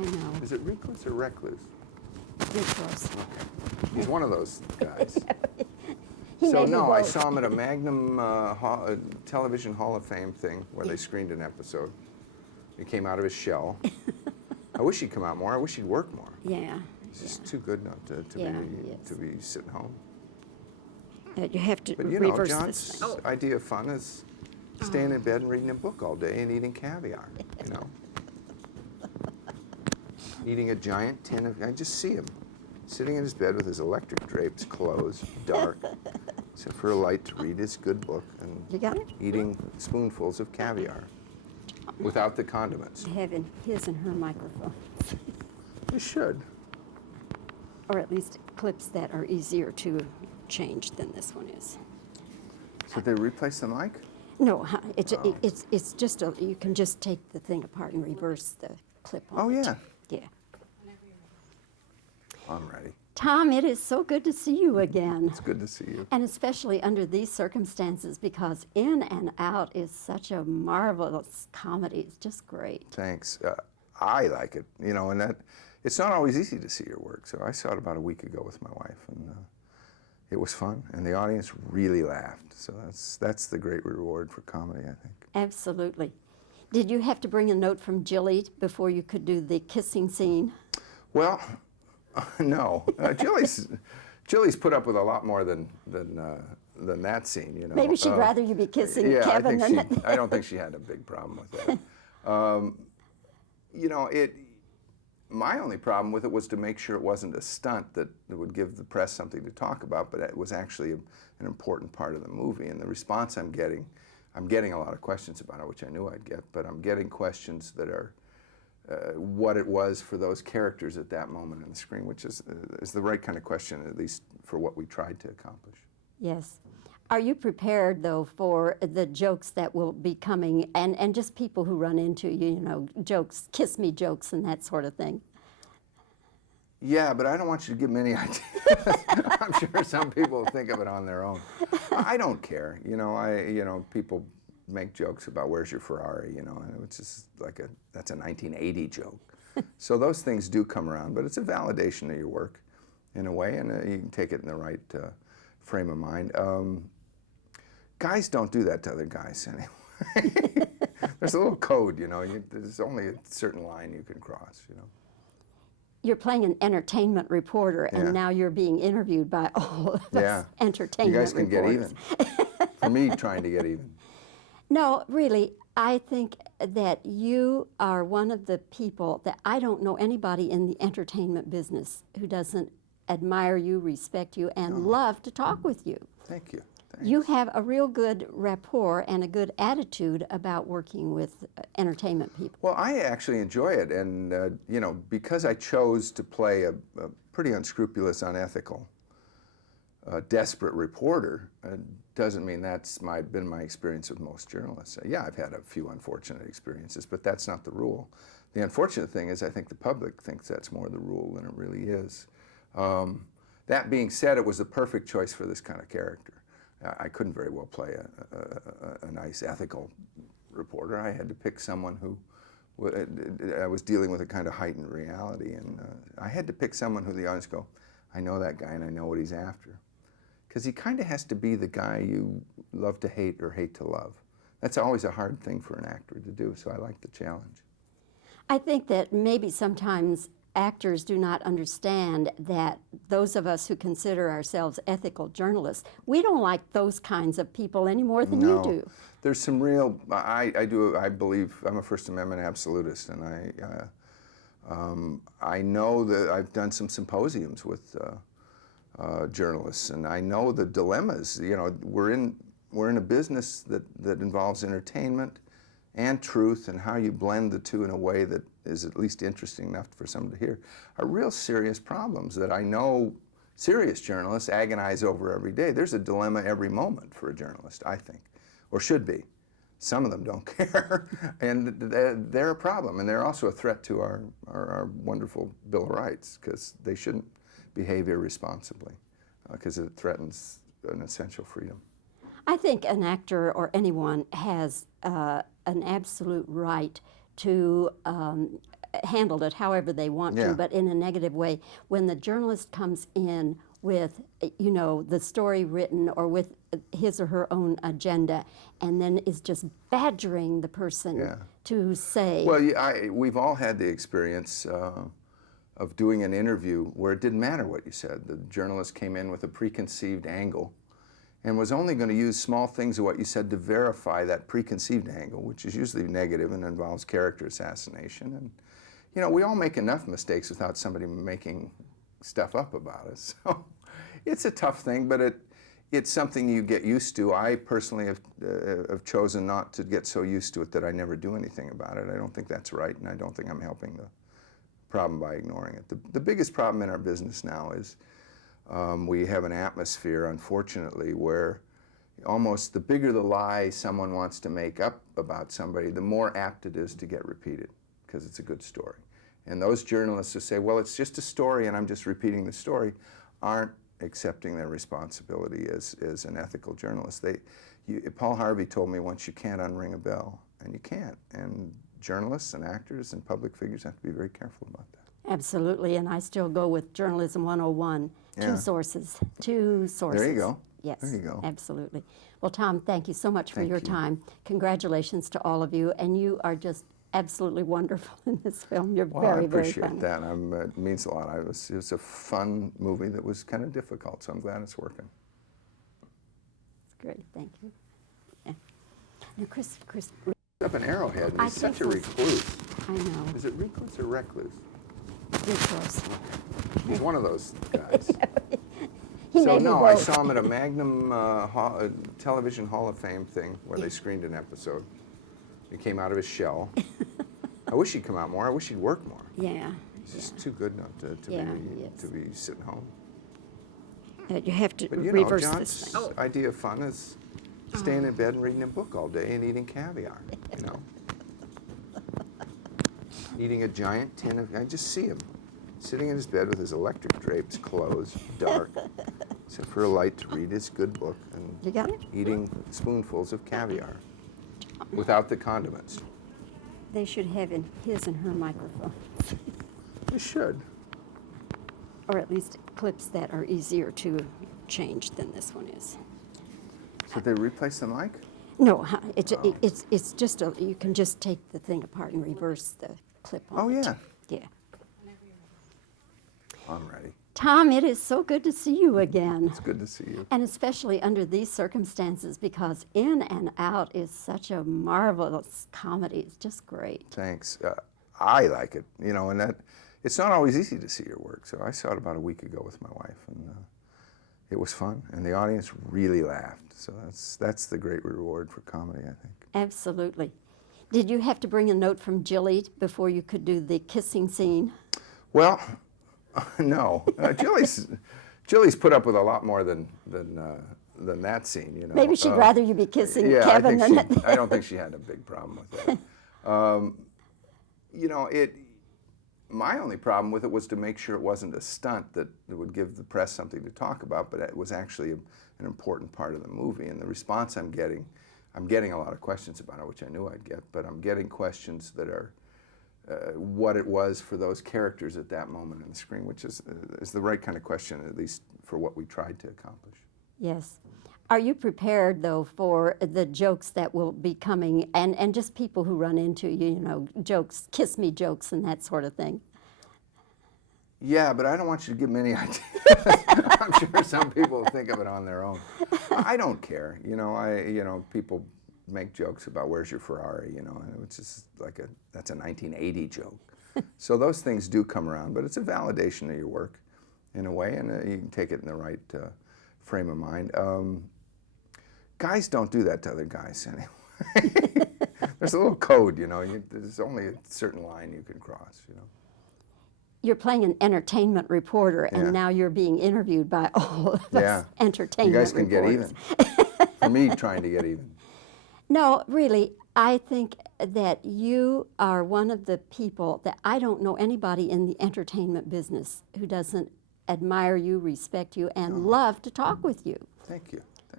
know. Is it recluse or recluse? Recluse. Okay. He's one of those guys. He So may be no, I both. saw him at a Magnum Television Hall of Fame thing where they screened an episode. He came out of his shell. I wish he'd come out more. I wish he'd work more. Yeah. He's just too good not to be sitting home. You have to But you know, reverse John's this thing. idea of fun is staying in bed and reading a book all day and eating caviar, you know. Eating a giant tin of, I just see him sitting in his bed with his electric drapes closed, dark, except for a light to read his good book, and You got it? eating spoonfuls of caviar without the condiments. Having his and her microphone, You should. or at least clips that are easier to change than this one is. So they replace the mic? No, it's just a, you can just take the thing apart and reverse the clip on Oh, it. yeah. Yeah. I'm ready. Tom, it is so good to see you again. It's good to see you. And especially under these circumstances, because In and Out is such a marvelous comedy. It's just great. Thanks. I like it, you know, and that it's not always easy to see your work. So I saw it about a week ago with my wife, and it was fun, and the audience really laughed. So that's the great reward for comedy, I think. Absolutely. Did you have to bring a note from Jilly before you could do the kissing scene? Well, no. Jilly's put up with a lot more than that scene, you know. Maybe she'd rather you be kissing yeah, Kevin than I don't think she had a big problem with that. You know, my only problem with it was to make sure it wasn't a stunt that would give the press something to talk about, but it was actually an important part of the movie. And the response I'm getting a lot of questions about it, which I knew I'd get, but I'm getting questions that are what it was for those characters at that moment on the screen, which is the right kind of question, at least for what we tried to accomplish. Yes. Are you prepared, though, for the jokes that will be coming, and just people who run into you, you know, jokes, kiss me jokes and that sort of thing? Yeah, but I don't want you to give me any ideas. I'm sure some people think of it on their own. I don't care. You know, people make jokes about where's your Ferrari, you know, and it's just like that's a 1980 joke. So those things do come around, but it's a validation of your work in a way, and you can take it in the right frame of mind. Guys don't do that to other guys anyway. There's a little code, you know, there's only a certain line you can cross, you know. You're playing an entertainment reporter, and now you're being interviewed by all of us entertainment reporters. You guys can get even. For me, trying to get even. No, really, I think that you are one of the people that I don't know anybody in the entertainment business who doesn't admire you, respect you, and love to talk with you. Thank you. Thanks. You have a real good rapport and a good attitude about working with entertainment people. Well, I actually enjoy it, and you know, because I chose to play a pretty unscrupulous, unethical, desperate reporter, doesn't mean that's been my experience with most journalists. Yeah, I've had a few unfortunate experiences, but that's not the rule. The unfortunate thing is I think the public thinks that's more the rule than it really is. That being said, it was the perfect choice for this kind of character. I couldn't very well play a nice ethical reporter. I had to pick someone who I was dealing with a kind of heightened reality, and I had to pick someone who the audience go, I know that guy and I know what he's after. Because he kind of has to be the guy you love to hate or hate to love. That's always a hard thing for an actor to do, so I like the challenge. I think that maybe sometimes actors do not understand that those of us who consider ourselves ethical journalists, we don't like those kinds of people any more than you do. There's some real, I believe, I'm a First Amendment absolutist, and I know that I've done some symposiums with journalists, and I know the dilemmas. You know, we're in a business that involves entertainment and truth, and how you blend the two in a way that is at least interesting enough for someone to hear, are real serious problems that I know serious journalists agonize over every day. There's a dilemma every moment for a journalist, I think, or should be. Some of them don't care, and they're a problem, and they're also a threat to our wonderful Bill of Rights, because they shouldn't behave irresponsibly, because it threatens an essential freedom. I think an actor or anyone has an absolute right to handled it however they want Yeah. to, but in a negative way. When the journalist comes in with, the story written or with his or her own agenda, and then is just badgering the person Yeah. to say, Well, we've all had the experience of doing an interview where it didn't matter what you said. The journalist came in with a preconceived angle and was only going to use small things of what you said to verify that preconceived angle, which is usually negative and involves character assassination. And, we all make enough mistakes without somebody making stuff up about us. So it's a tough thing, but it's something you get used to. I personally have chosen not to get so used to it that I never do anything about it. I don't think that's right, and I don't think I'm helping the problem by ignoring it. The biggest problem in our business now is we have an atmosphere, unfortunately, where almost the bigger the lie someone wants to make up about somebody, the more apt it is to get repeated because it's a good story. And those journalists who say, well, it's just a story and I'm just repeating the story, aren't accepting their responsibility as an ethical journalist. Paul Harvey told me once, you can't unring a bell, and you can't. And journalists and actors and public figures have to be very careful about that. absolutely, and I still go with Journalism 101, Yeah. two sources. There you go. Yes, There you go. absolutely. Well, Tom, thank you so much for Thank your you. time. Congratulations to all of you, and you are just absolutely wonderful in this film. You're Well, very, I very appreciate funny. that. It means a lot. It was a fun movie that was kind of difficult, so I'm glad it's working. Great, thank you. Yeah. Now, Chris, Up in Arrowhead, and I he's such a think recluse. I know, Is it recluse or recluse? you're close. He's one of those guys. He So may be no, I both. saw him at a Magnum Television Hall of Fame thing where they screened an episode. He came out of his shell. I wish he'd come out more. I wish he'd work more. Yeah, He's just too good not to Yeah, he is. be sitting home. you have to But reverse John's this thing. Oh. idea of fun is staying in bed and reading a book all day and eating caviar. Eating a giant tin of. I just see him sitting in his bed with his electric drapes closed, dark, except for a light to read his good book, and You got it? eating spoonfuls of caviar without the condiments. They should have in his and her microphone, They should. or at least clips that are easier to change than this one is. Did they replace the mic? No, it's just you can just take the thing apart and reverse the clip on Oh, it. yeah. Yeah. I'm ready. Tom, it is so good to see you again. It's good to see you. And especially under these circumstances, because In and Out is such a marvelous comedy. It's just great. Thanks. I like it, and that it's not always easy to see your work. So I saw it about a week ago with my wife, and it was fun, and the audience really laughed. So that's the great reward for comedy, I think. Absolutely. Did you have to bring a note from Jilly before you could do the kissing scene? Well, no. Jilly's put up with a lot more than that scene, Maybe she'd rather you be kissing Yeah, Kevin than I don't think she had a big problem with that. My only problem with it was to make sure it wasn't a stunt that would give the press something to talk about, but it was actually an important part of the movie. And the response I'm getting a lot of questions about it, which I knew I'd get, but I'm getting questions that are what it was for those characters at that moment on the screen, which is the right kind of question, at least for what we tried to accomplish. Yes. Are you prepared, though, for the jokes that will be coming, and just people who run into you, jokes, kiss me jokes and that sort of thing? Yeah, but I don't want you to give me any ideas. I'm sure some people think of it on their own. I don't care. People make jokes about where's your Ferrari, and it's just that's a 1980 joke. So those things do come around, but it's a validation of your work in a way, and you can take it in the right frame of mind. Guys don't do that to other guys anyway. There's a little code, there's only a certain line you can cross, You're playing an entertainment reporter, Yeah. and now you're being interviewed by all of us entertainment You guys can reporters. get even. For me, trying to get even. No, really, I think that you are one of the people that I don't know anybody in the entertainment business who doesn't admire you, respect you, and love to talk with you. Thank you.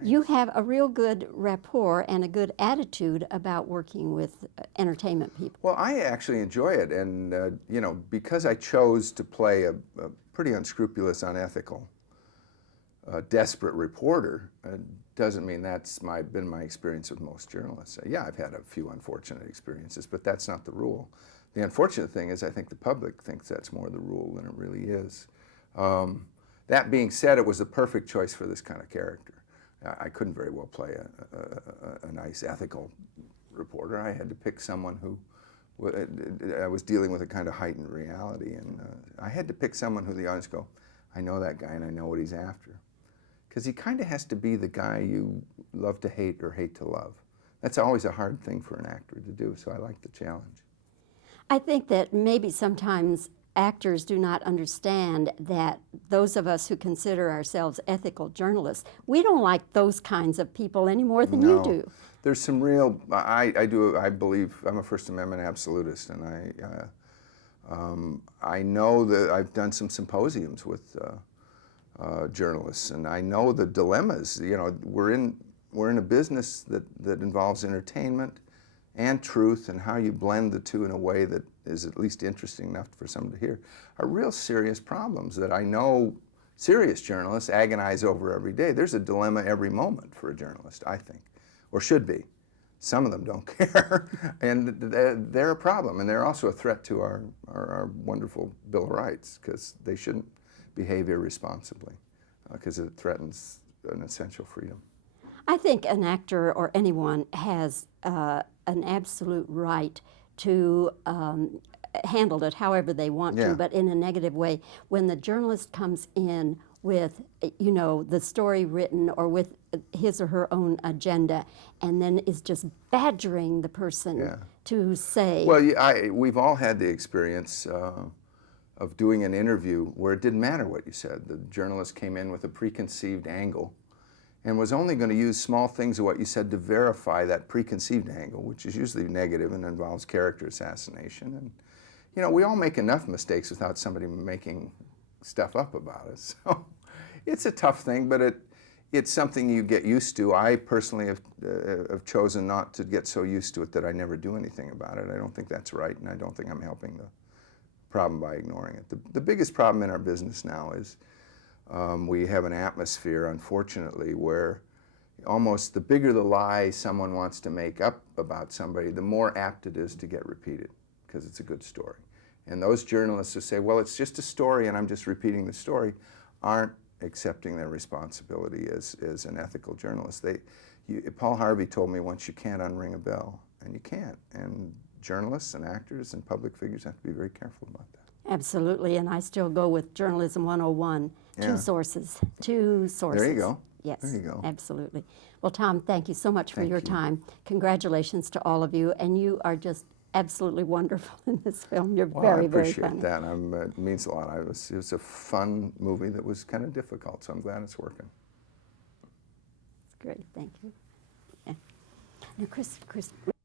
you have a real good rapport and a good attitude about working with entertainment people. Well, I actually enjoy it, and you know, because I chose to play a pretty unscrupulous, unethical, desperate reporter, doesn't mean that's been my experience with most journalists. Yeah, I've had a few unfortunate experiences, but that's not the rule. The unfortunate thing is I think the public thinks that's more the rule than it really is. That being said, it was the perfect choice for this kind of character. I couldn't very well play a nice ethical reporter. I had to pick someone who, I was dealing with a kind of heightened reality, and I had to pick someone who the audience go, I know that guy and I know what he's after. Because he kind of has to be the guy you love to hate or hate to love. That's always a hard thing for an actor to do, so I like the challenge. I think that maybe sometimes actors do not understand that those of us who consider ourselves ethical journalists, we don't like those kinds of people any more than you do. There's some real, I believe, I'm a First Amendment absolutist, and I know that I've done some symposiums with journalists, and I know the dilemmas. You know, we're in a business that involves entertainment and truth, and how you blend the two in a way that is at least interesting enough for someone to hear are real serious problems that I know serious journalists agonize over every day. There's a dilemma every moment for a journalist, I think, or should be. Some of them don't care, and they're a problem, and they're also a threat to our wonderful Bill of Rights, because they shouldn't behave irresponsibly, because it threatens an essential freedom. I think an actor or anyone has an absolute right to handle it however they want to, but in a negative way. When the journalist comes in with, you know, the story written or with his or her own agenda, and then is just badgering the person to say. Well, we've all had the experience of doing an interview where it didn't matter what you said. The journalist came in with a preconceived angle and was only going to use small things of what you said to verify that preconceived angle, which is usually negative and involves character assassination. And, you know, we all make enough mistakes without somebody making stuff up about us. So it's a tough thing, but it's something you get used to. I personally have chosen not to get so used to it that I never do anything about it. I don't think that's right, and I don't think I'm helping the problem by ignoring it. The biggest problem in our business now is we have an atmosphere, unfortunately, where almost the bigger the lie someone wants to make up about somebody, the more apt it is to get repeated, because it's a good story. And those journalists who say, well, it's just a story and I'm just repeating the story, aren't accepting their responsibility as an ethical journalist. Paul Harvey told me once, you can't unring a bell, and you can't. And journalists and actors and public figures have to be very careful about that. Absolutely, and I still go with Journalism 101. Two sources. There you go. Yes, there you go. Absolutely. Well, Tom, thank you so much for your time. Congratulations to all of you, and you are just absolutely wonderful in this film. You're very, very funny. I appreciate that. It means a lot. It was a fun movie that was kind of difficult, so I'm glad it's working. Great, thank you. Yeah. Now, Chris,